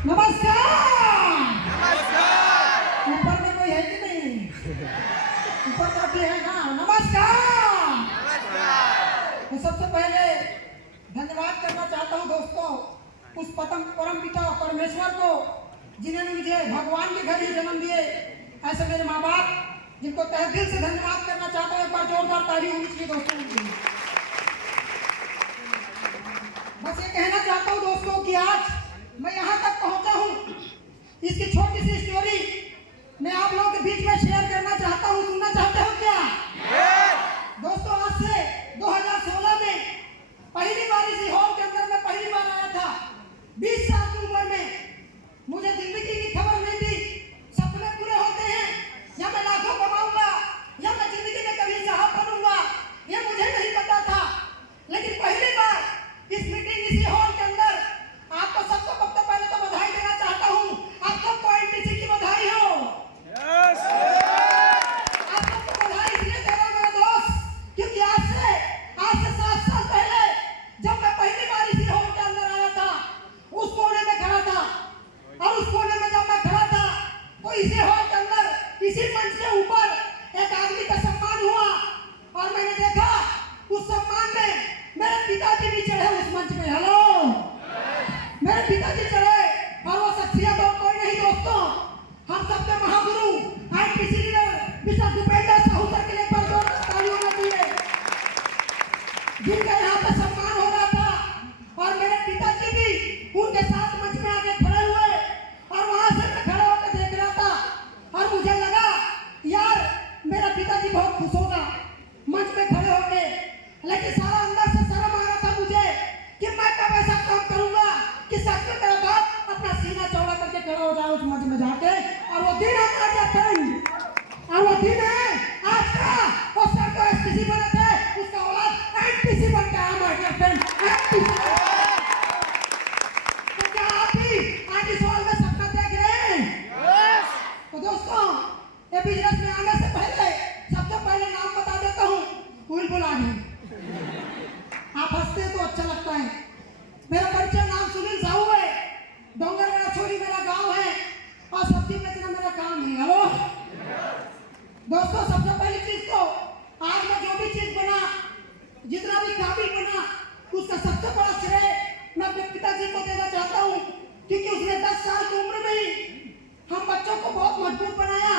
नमस्कार। नमस्कार। ऊपर में कोई है कि नहीं? ऊपर काफी है ना। नमस्कार। नमस्कार। तो सबसे पहले धन्यवाद करना चाहता हूँ दोस्तों उस परम पिता परमेश्वर को जिन्होंने मुझे भगवान के घर ही जन्म दिए। ऐसे मेरे माँ बाप जिनको तहे दिल से धन्यवाद करना चाहता हूँ। एक बार जोरदार ताली होनी चाहिए दोस्तों। बस ये कहना चाहता हूँ दोस्तों कि आज मैं यहाँ तक पहुँचा हूँ। इसकी छोटी सी स्टोरी मैं आप लोगों के बीच में शेयर करना चाहता हूँ। सुनना चाहते हो क्या? दोस्तों आज से 2016 में पहली बार इसी हॉल के अंदर मैं पहली बार आया था। 20 साल की उम्र में मुझे जिंदगी की खबर नहीं थी। सपने पूरे होते हैं या मैं लाखों कमाऊंगा या मैं जिंदगी में कभी साहब बनूंगा, ये मुझे नहीं पता था। लेकिन पहली बार इस मीटिंग इसी हॉल के अंदर आपको सबको सबसे पहले तो बधाई देना चाहता हूँ। आप सबको एनटीसी की बधाई हो। आप सबको बधाई इसलिए दे रहा हूँ मेरे दोस्त, क्योंकि आज से 7 साल पहले जब मैं पहली बार इसी हॉल के अंदर आया था, उस कोने में खड़ा था। और उस कोने में जब मैं खड़ा था तो इसी हॉल के अंदर इसी मंच के ऊपर एक आदमी का सम्मान हुआ और मैंने देखा उस सम्मान में मेरे पिताजी भी चढ़े उस मंच में। हेलो, मेरे पिताजी चढ़े और वो शख्सियत और कोई नहीं दोस्तों, हम सबके महागुरु ITC leader mister Bhupendra Sahu sir के लिए एक बार जोरदार ताली होना चाहिए, जिनका यहाँ पे सम्मान हो रहा था। और मेरे पिताजी भी उनके साथ मंच में आके खड़े हुए और वहां से मैं खड़ा होकर देख रहा था और मुझे लगा यार मेरा पिताजी बहुत खुश होगा मंच में खड़े होके। लेकिन सारा अंदर से शर्म आ रहा था मुझे कि मैं कब ऐसा काम करूंगा कि सच में मेरा बाप अपना सीना चौड़ा करके खड़ा हो जाए उस मंच में जाके। और वो दिन आता है फ्रेंड, और वो दिन है आज का। वो सर को एसटीसी बने थे, उसका औलाद एनटीसी बन गया हमारे डियर फ्रेंड। तो क्या आप भी आज इस हॉल में सपना देख रहे हैं? तो दोस्तों ये बिजनेस में आने से पहले सबसे पहले नाम बता देता हूँ, बुलबुल आदमी। आप हंसते तो अच्छा लगता है। मेरा परिचय नाम सुनील साहू है। डोंगर मेरा छोरी मेरा गांव है और सब्जी बेचना मेरा काम है। हेलो दोस्तों, सबसे पहली चीज तो आज मैं जो भी चीज बना, जितना भी काबिल बना, उसका सबसे बड़ा श्रेय मैं अपने पिताजी को देना चाहता हूँ, क्योंकि उसने 10 साल की उम्र में ही हम बच्चों को बहुत मजबूत बनाया।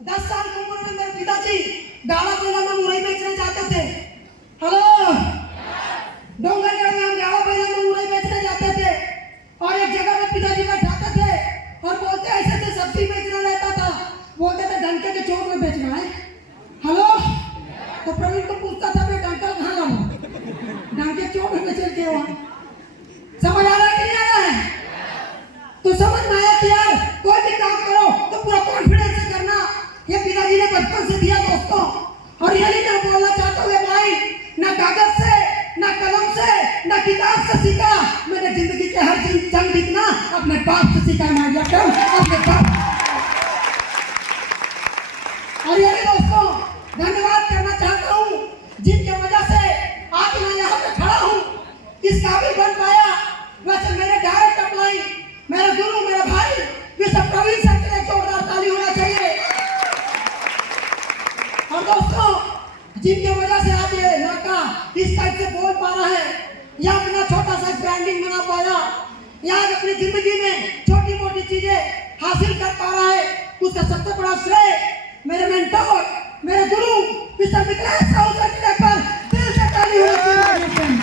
10 साल की उम्र में मेरे पिताजी डाला बेला में मुरई बेचने जाते थे। हेलो, डोंगरगढ़ में हम गावा बेला में मुरई बेचने जाते थे और एक जगह में पिताजी बैठाते थे और बोलते ऐसे थे सब्जी बेचना रहता था, बोलते थे डंके के चौक में बेचना है। हेलो, तो प्रवीण को पूछता था मैं डंका कहाँ लाऊं? डंके चौक में चल के वहाँ। समझ आ रहा है कि नहीं आ रहा है? तो समझ में आया कि यार कोई भी काम करो तो पूरा कॉन्फिडेंस से करना। ये पिताजी ने बचपन से दिया दोस्तों। और यही मैं बोलना चाहता हूँ भाई, ना कागज से ना कलम से ना किताब से सीखा, मैंने जिंदगी के हर जंग जीतना अपने बाप से सीखा। मैं अपने बाप। और यही दोस्तों धन्यवाद करना चाहता हूँ जिनके वजह से आज मैं यहाँ पे खड़ा हूँ, इस काबिल बन पाया। वैसे मेरे डायरेक्ट अप्लाई मेरा गुरु मेरा भाई मिस्टर प्रवीण सर के लिए जोरदार ताली होना चाहिए। और दोस्तों जिनके वजह से आज ये लड़का इस टाइप से बोल पा रहा है या अपना छोटा सा ब्रांडिंग बना पाया या अपनी जिंदगी में छोटी मोटी चीजें हासिल कर पा रहा है, उसका सबसे बड़ा श्रेय मेरे मेंटोर मेरे गुरु मिस्टर विक्रांत साहू सर के पर दिल से ताली होनी चाहिए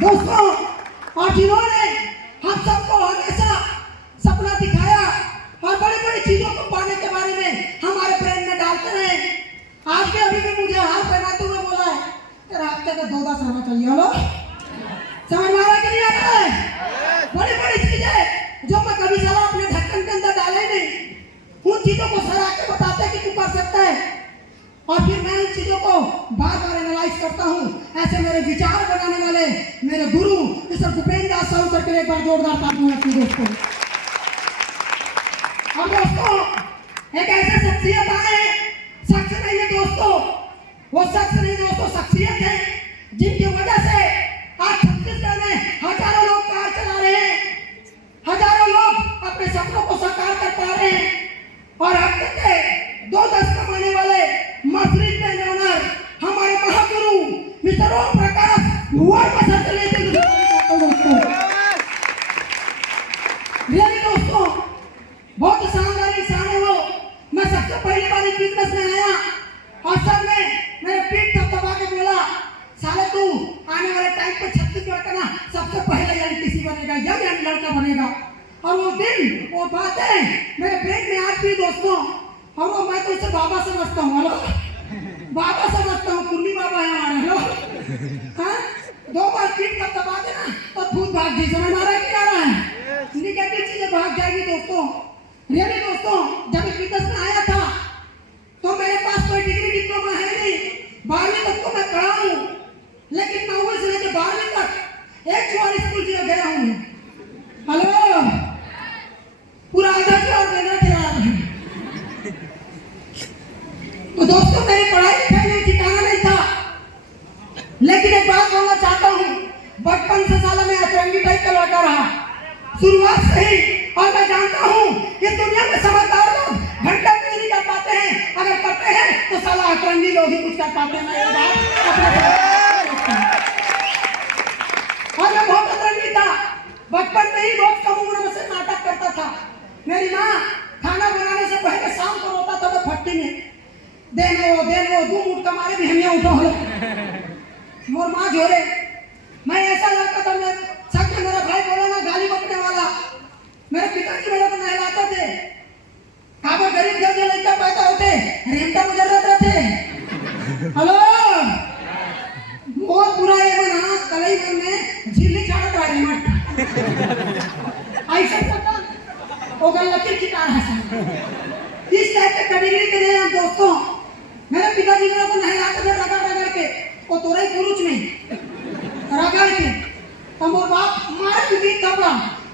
दोस्तों। और जिन्होंने हम सबको हमेशा सपना दिखाया और बड़ी बड़ी चीजों को पाने के बारे में हमारे ब्रेन में डालते रहे। आज भी अभी भी मुझे हाथ पहनाते हुए बोला है तेरा हाथ के 2-10 रहना चाहिए। हेलो, समझ में आ रहा है कि नहीं आ रहा है? बड़ी बड़ी चीजें जो मैं कभी साला अपने ढक्कन के अंदर डाले नहीं, उन चीजों को सर आके बताते कि तू कर सकता है। और फिर मैं उन चीजों को बार बार एनालाइज करता हूँ। ऐसे मेरे विचार बनाने वाले मेरे गुरु मिस्टर भूपेंद्र साहू सर के लिए एक बार जोरदार ताली होती है दोस्तों। और दोस्तों एक ऐसे शख्सियत आए हैं, शख्स नहीं है दोस्तों, वो शख्स नहीं दोस्तों, शख्सियत है जिनकी वजह से आज छत्तीसगढ़ में हजारों लोग कार चला रहे और पसंद से लेते हैं दोस्तों। रियली दोस्तों बहुत शानदार इंसान है वो। मैं सबसे पहली बार इस बिजनेस में आया और सब ने मेरे पीठ थपथपा के बोला साले तू आने वाले टाइम पे छत्तीसगढ़ का ना सबसे पहले एनटीसी बनेगा, यंग लड़का बनेगा। और वो दिन वो बातें मेरे ब्रेन में आज भी दोस्तों। और वो मैं तो उसे बाबा समझता हूँ। हेलो बाबा समझता हूँ, कुन्नी बाबा है हमारे। हेलो हाँ 2 बार पीठ थपथपा के ना तो भूत भाग गई। समझ आ रहा है कि आ रहा है? निगेटिव चीजें भाग जाएगी दोस्तों। रियली दोस्तों जब इस बिजनेस में आया था तो मेरे पास कोई डिग्री डिप्लोमा है नहीं। 12वीं तक तो मैं पढ़ा हूँ, लेकिन 9वीं से लेकर 12वीं तक एक बार स्कूल गया हूँ। हेलो पूरा आधा जोर देना चाहिए। तो दोस्तों मेरी पढ़ाई लिखाई में ठिकाना नहीं था, लेकिन एक बात बोलना चाहता हूँ, बचपन से साला मैं अतरंगी टाइप का लड़का रहा शुरुआत से ही। और मैं जानता हूँ कि दुनिया में समझदार लोग घंटा कुछ नहीं कर पाते हैं, अगर करते हैं तो साला अतरंगी लोग ही कुछ कर पाते हैं। मैं और मैं बहुत अतरंगी था। बचपन में ही बहुत कम उम्र में से नाटक करता था। मेरी माँ खाना बनाने से पहले शाम को रोता था तो फट्टी में देन वो 2 मुठ कमारे भी हमें उठा हो मोर माँ झोरे। मैं ऐसा लड़का था, मैं सच में मेरा भाई बोला ना गाली बकने वाला। मेरे पिताजी मेरे को नहलाते थे। आप गरीब घर के लड़का पैदा होते रेमटा मुजर्रत रहते। हेलो बहुत बुरा है बना कलई में झिल्ली छाड़त रहे मत ऐसा पता वो गलती ठिकाना है। इस टाइप के कैटेगरी के लिए हम दोस्तों मेरे पिताजी मेरे को नहलाते थे रगड़ के। वो तोरे पुरुष नहीं रगड़ के तब और बाप मार भी तबला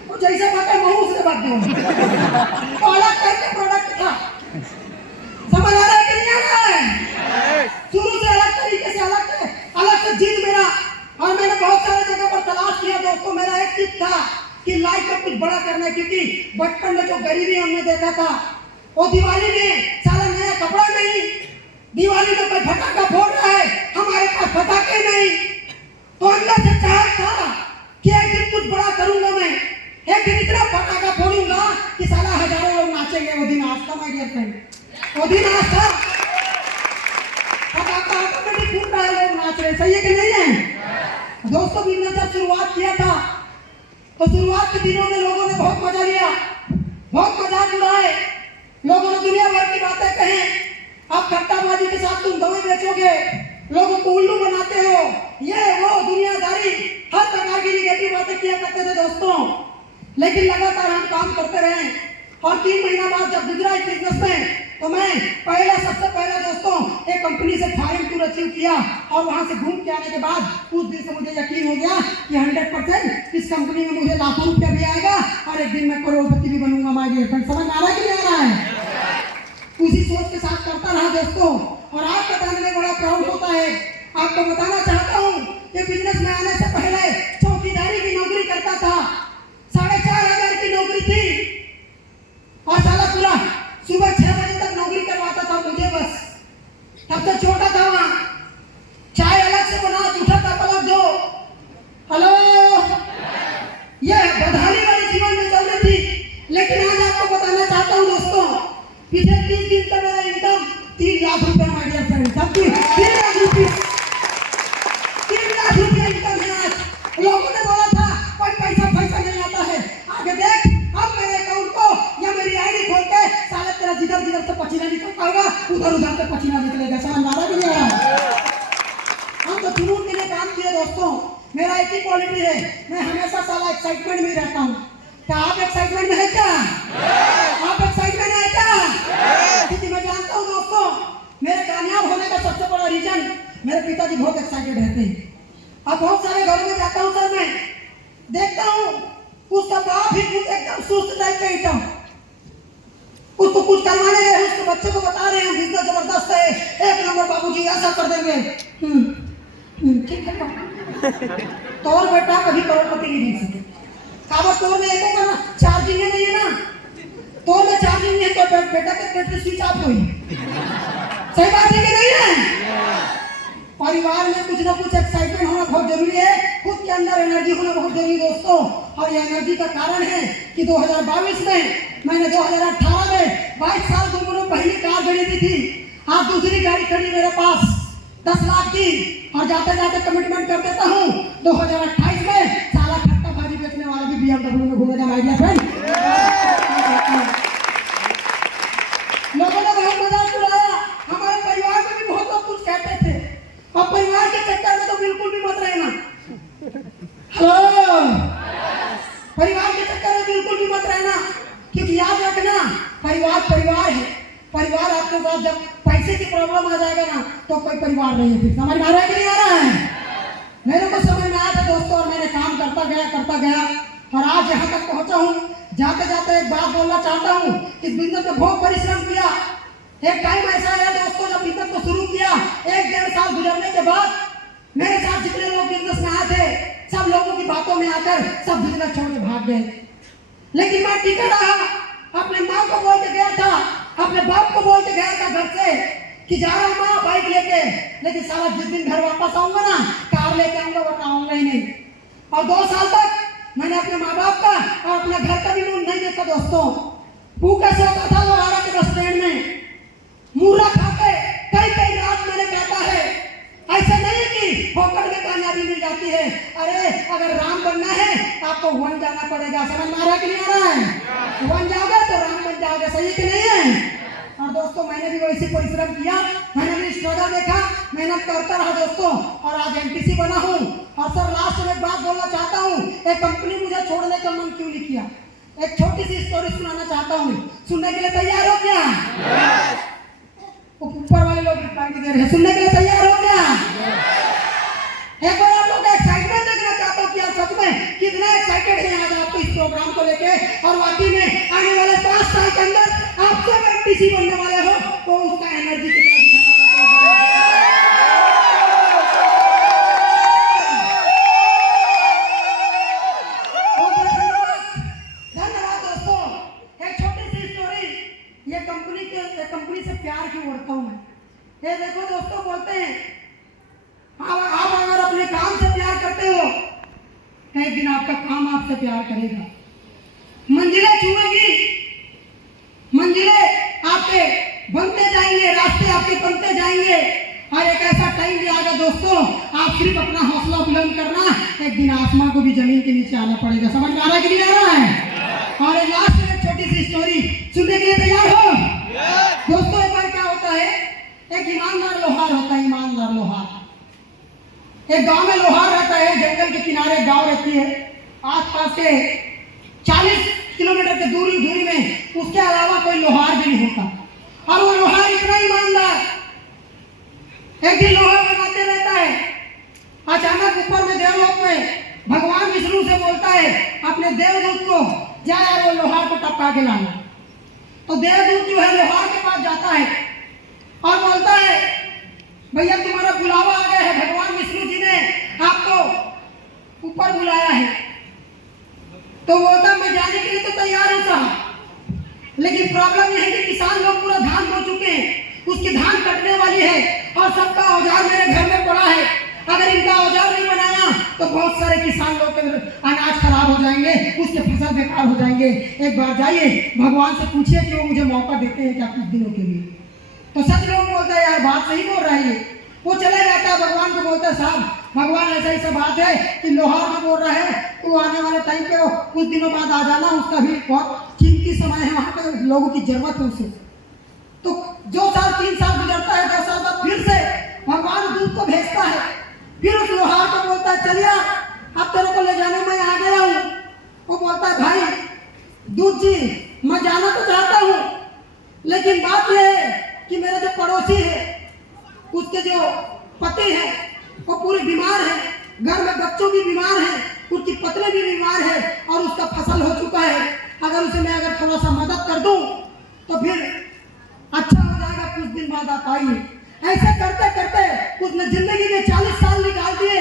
वो जैसे बातें मुंह से बात दो तो अलग टाइप का प्रोडक्ट था। समझ आ रहा है कि नहीं आ रहा है? शुरू से अलग तरीके से अलग से जीत मेरा। और मैंने बहुत सारे जगह पर तलाश किया दोस्तों। मेरा एक चीज था कि लाइफ में कुछ बड़ा करना है, क्योंकि बचपन में जो गरीबी हमने देखा था वो दिवाली में सारा नया कपड़ा नहीं, दिवाली में कोई फटाखा फोड़ रहा है, हमारे पास फटाखे नहीं। तो अंदर से चाहत था कि एक दिन कुछ बड़ा करूंगा मैं, एक दिन इतना फटाखा फोड़ूंगा कि साला हजारों लोग नाचेंगे। वो दिन आज था माय डियर फ्रेंड, वो दिन आज था। फटाखा ऑटोमेटिक फूट रहा है, लोग नाच रहे। सही है कि नहीं है दोस्तों? बिजनेस जब शुरुआत किया था तो शुरुआत के दिनों में लोगों ने बहुत मजा लिया, बहुत मजाक उड़ाए। लोगों ने दुनिया भर की बातें कही। अब खट्टाबाजी के साथ तुम दवाई बेचोगे, लोगों को उल्लू बनाते हो, ये वो दुनियादारी हर प्रकार की निगेटिव बातें किया करते थे दोस्तों। लेकिन लगातार हम काम करते रहे और 3 महीना बाद जब गुजरा बिजनेस में तो मैं सबसे पहले दोस्तों एक कंपनी से फॉरेन टूर अचीव किया। और वहां से घूम के आने के बाद उस दिन से मुझे यकीन हो गया कि 100% इस कंपनी में मुझे लाखों रुपया भी आएगा और एक दिन मैं करोड़पति भी बनूंगा। माय डियर फ्रेंड समझ आ रहा है कि नहीं आ रहा है? उसी सोच के साथ करता रहा दोस्तों। और आज बताने में बड़ा प्राउड होता है। आपको बताना चाहता हूँ कि बिजनेस में आने से पहले चौकीदारी की नौकरी करता था। 4,500 की नौकरी थी और साला पूरा सुबह 6 बजे तक नौकरी करवाता था मुझे बस। तब तक छोटा था वहाँ, चाय अलग से बना, जूठा का पलक दो। हेलो ये बधाई वाली जीवन में चल रही थी। लेकिन आज आपको बताना चाहता हूँ दोस्तों, पिछले 30 दिन का मेरा इनकम 3 लाख रुपया माय डियर फ्रेंड। सब 3 लाख रुपये, 3 लाख रुपये इनकम है आज। लोगों ने बोला था कोई पैसा नहीं आता है, आगे देख अब मेरे अकाउंट को या मेरी आईडी खोल के साले तेरा जिधर से पसीना निकलता होगा उधर से पसीना निकलेगा। समझ आ रहा है? हम तो जुनून के लिए काम किए दोस्तों। मेरा एक ही क्वालिटी है, मैं हमेशा साला एक्साइटमेंट में रहता हूँ। क्या आप एक्साइटमेंट में है क्या? आप एक्साइटमेंट है क्या? क्योंकि मैं जानता हूँ दोस्तों मेरे कामयाब होने का सबसे बड़ा रीजन मेरे पिताजी बहुत एक्साइटेड रहते हैं। अब बहुत सारे घरों में जाता हूँ सर, मैं देखता हूँ उसका बाप ही कुछ एकदम सुस्त टाइप का एकदम, उसको कुछ करवाने हैं, उसके बच्चे को बता रहे हैं बिजनेस जबरदस्त है, 1 नंबर बाबूजी ऐसा कर देंगे। ठीक है तोर बेटा कभी करोड़पति नहीं बन सके। काबा तोर में एको का चार्जिंग नहीं है ना, तोर में चार्जिंग नहीं है तो बेटा के बैटरी स्विच ऑफ हुई। सही बात है कि नहीं है? परिवार में कुछ ना कुछ एक्साइटमेंट होना बहुत जरूरी है, खुद के अंदर एनर्जी होना बहुत जरूरी है दोस्तों। और ये एनर्जी का कारण है कि 2022 में मैंने 2018 में 22 साल की उम्र में पहली कार खरीदी थी। आज दूसरी गाड़ी खड़ी मेरे पास 10 लाख की, और जाते जाते कमिटमेंट कर देता हूँ 2028 में साला खट्टा भाजी बेचने वाला भी BMW में घूमेगा। माय डियर फ्रेंड, लोगों ने बहुत मजाक उड़ाया, हमारे परिवार में भी बहुत लोग कुछ कहते थे, और परिवार के चक्कर में तो बिल्कुल भी मत रहना। हेलो, परिवार के चक्कर में बिल्कुल भी मत रहना, क्योंकि याद रखना परिवार परिवार है। परिवार आपके साथ जब पैसे की प्रॉब्लम आ जाएगा ना तो कोई परिवार नहीं है। फिर समझ में आ रहा है कि नहीं आ रहा है? मेरे को समझ में आया था दोस्तों, और मैंने काम करता गया और आज यहाँ तक पहुँचा हूँ। जाते जाते एक बात बोलना चाहता हूँ कि बिजनेस में बहुत परिश्रम किया। एक टाइम ऐसा आया दोस्तों जब बिजनेस को शुरू किया, 1-1.5 साल गुजरने के बाद मेरे साथ जितने लोग बिजनेस में आए थे सब लोगों की बातों में आकर सब बिजनेस छोड़ के भाग गए। लेकिन मैं टिका रहा, अपने माँ को बोल के गया था, अपने बाप को बोल के गया था घर से कि जा रहा माँ बाइक लेके, लेकिन साला जिस दिन घर वापस आऊंगा ना कार लेके आऊंगा, वरना आऊंगा ही नहीं। और 2 साल तक मैंने अपने माँ बाप का और अपने घर का भी मुंह नहीं देखा दोस्तों। भूखा सोता था लोहारा के बस स्टैंड में, मुर्रा खा के कई रात मैंने काटा है। ऐसा नहीं है कि फोकट में कामयाबी मिल जाती है। अरे अगर राम बनना है आपको वन जाना पड़ेगा। समझ में आ रहा है कि नहीं आ रहा है? वन जाओगे तो राम बन जाओगे, सही कि नहीं है? और दोस्तों मैंने भी वैसे परिश्रम किया, मैंने भी स्ट्रगल देखा, मेहनत करता रहा दोस्तों, और आज एमटीसी बना हूँ। और सर लास्ट में एक बात बोलना चाहता हूँ, एक कंपनी मुझे छोड़ने का मन क्यों नहीं किया। एक छोटी सी स्टोरी सुनाना चाहता हूँ, सुनने के लिए तैयार हो क्या? ऊपर वाले लोग रिप्लाई दे रहे हैं, सुनने के लिए तैयार हो क्या? एक बार आप लोग का एक्साइटमेंट देखना चाहता हूँ कि आप सच में कितना एक्साइटेड हैं आज आपको इस प्रोग्राम को लेके, और वाकई में आने वाले 5 साल के अंदर आप सब एमटीसी बनने वाले हो, तो उसका एनर्जी कितना दिखाना चाहते हैं। धन्यवाद दोस्तों। एक छोटी सी स्टोरी, ये कंपनी से प्यार क्यों करता हूँ मैं। ये देखो दोस्तों, बोलते हैं आप अगर अपने काम से प्यार करते हो एक दिन आपका काम आपसे प्यार करेगा। मंजिलें छूएगी, मंजिलें आपके बनते जाएंगे, रास्ते आपके बनते जाएंगे, और एक ऐसा टाइम भी आएगा दोस्तों आप सिर्फ अपना हौसला बुलंद करना, एक दिन आसमां को भी जमीन के नीचे आना पड़ेगा। समझ में आ रहा है कि नहीं आ रहा है? और लास्ट में एक छोटी सी स्टोरी सुनने के लिए तैयार हो? दोस्तों एक बार क्या होता है, एक ईमानदार लोहार होता है, ईमानदार लोहार। एक गांव में लोहार रहता है, जंगल के किनारे गांव रहती है, आसपास के 40 किलोमीटर के दूरी में उसके अलावा कोई लोहार भी नहीं होता। और वो लोहार इतना ईमानदार, एक दिन लोहा बनाते रहता है। अचानक ऊपर में देवलोक में भगवान विष्णु से बोलता है अपने देवदूत को, जा यार वो लोहार को टपका के लाना। तो देवदूत जो है लोहार के पास जाता है और बोलता है भैया तुम्हारा बुलावा आ गया है, भगवान विष्णु जी ने आपको ऊपर बुलाया है। तो बोलता मैं जाने के लिए तो तैयार हूँ साहब, लेकिन प्रॉब्लम यह है कि किसान लोग पूरा धान बो चुके हैं, उसकी धान कटने वाली है और सबका औजार मेरे घर में पड़ा है। अगर इनका औजार नहीं बनाया तो बहुत सारे किसान लोग के अनाज खराब हो जाएंगे, उसके फसल बेकार हो जाएंगे। एक बार जाइए भगवान से पूछिए कि वो मुझे मौका देते हैं क्या कुछ दिनों के लिए। तो सच लोग बोलता है यार बात सही बोल रहा है ये। वो चला जाता है भगवान को, बोलता है साहब भगवान ऐसा ही सब बात है कि लोहार में बोल रहा है तो आने वाले टाइम पे कुछ दिनों बाद आ जाना, उसका भी बहुत कीमती समय है, वहाँ पे लोगों की जरूरत है उसे। तो जो साल 3 साल गुजरता है, 2 साल बाद फिर से भगवान दूत को भेजता है, फिर उस लोहार को बोलता है चलिए अब तेरे को ले जाने मैं आ गया हूँ। वो बोलता है भाई दूत जी मैं जाना तो चाहता हूँ, लेकिन बात यह है कि मेरे जो पड़ोसी है उसके जो पति है वो पूरे बीमार है, घर में बच्चों भी बीमार हैं, उसकी पत्नी भी बीमार है और उसका फसल हो चुका है। अगर उसे मैं अगर थोड़ा सा मदद कर दूं तो फिर अच्छा हो जाएगा, कुछ दिन बाद आप आइए। ऐसे करते करते उसने जिंदगी के 40 साल निकाल दिए,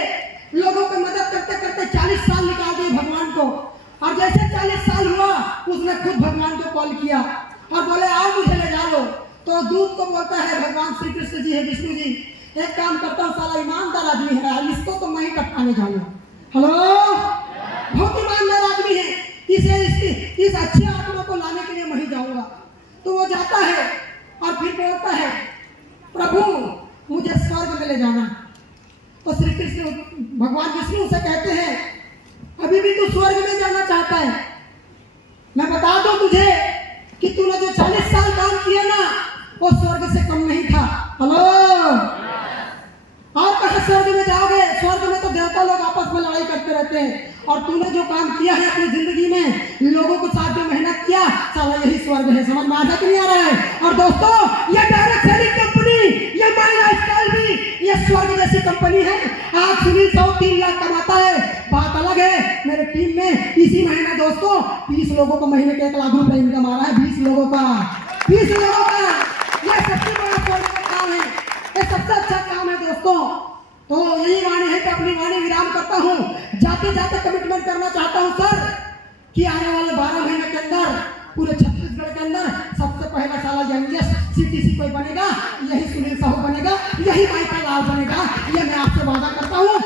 लोगों की मदद करते करते 40 साल निकाल दिए भगवान को। और जैसे 40 साल हुआ उसने खुद भगवान को कॉल किया और बोले आओ मुझे ले जा लो। तो दूत को बोलता है भगवान श्री कृष्ण जी है, विष्णु जी एक काम करता हूँ, साला ईमानदार आदमी है, इसको तो मैं ही टपकाने जाऊंगा। हेलो, बहुत ईमानदार आदमी है, इस अच्छे आत्मा को लाने के लिए मैं ही जाऊंगा। तो वो जाता है और फिर बोलता है, प्रभु मुझे स्वर्ग में ले जाना। तो श्री कृष्ण भगवान विष्णु से कहते हैं, अभी भी तू स्वर्ग में जाना चाहता है? मैं बता दूं तुझे कि तूने जो 40 साल काम किया ना, वो स्वर्ग से कम नहीं था। हेलो, और कहाँ स्वर्ग में जाओगे? स्वर्ग में तो देवता लोग आपस में लड़ाई करते रहते हैं, और तूने जो काम किया है अपनी जिंदगी में, लोगों को साथ में मेहनत किया, साला यही स्वर्ग है। समझ में आ रहा कि नहीं आ रहा है? और दोस्तों, ये डायरेक्ट सेलिंग कंपनी, ये माई लाइफस्टाइल भी ये स्वर्ग जैसी कंपनी है। आज सुनील 3 लाख कमाता है, बात अलग है। मेरे टीम में इसी महीने दोस्तों 20 लोगों को महीने के 1 लाख रुपए इनकम आ रहा है। 20 लोगों का, 20 लोगों का, यह सबसे बड़ा स्वर्ग का काम है, ये सबसे अच्छा काम है दोस्तों। तो यही वाणी है कि अपनी वाणी विराम करता हूँ। जाते जाते कमिटमेंट करना चाहता हूँ सर कि आने वाले 12 महीने के अंदर पूरे छत्तीसगढ़ के अंदर सबसे पहला साला यंगेस्ट सीटीसी कोई बनेगा, यही सुनील साहू बनेगा, यही माइकल लाल बनेगा। ये मैं आपसे वादा करता हूँ।